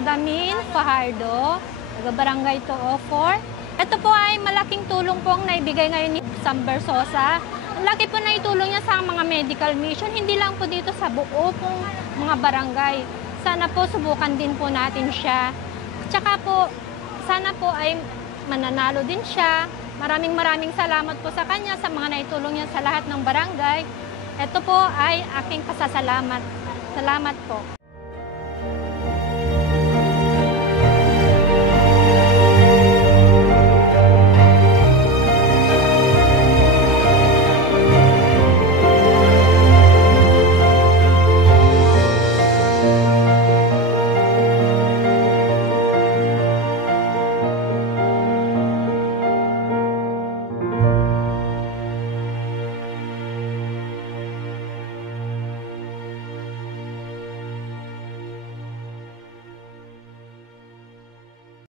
Rodamin Fajardo, taga-Barangay 204. Ito po ay malaking tulong po ang naibigay ngayon ni Sam Bersosa. Ang laki po na itulong niya sa mga medical mission, hindi lang po dito sa buo pong mga barangay. Sana po subukan din po natin siya. Tsaka po, sana po ay mananalo din siya. Maraming salamat po sa kanya, sa mga naitulong niya sa lahat ng barangay. Ito po ay aking pasasalamat. Salamat po.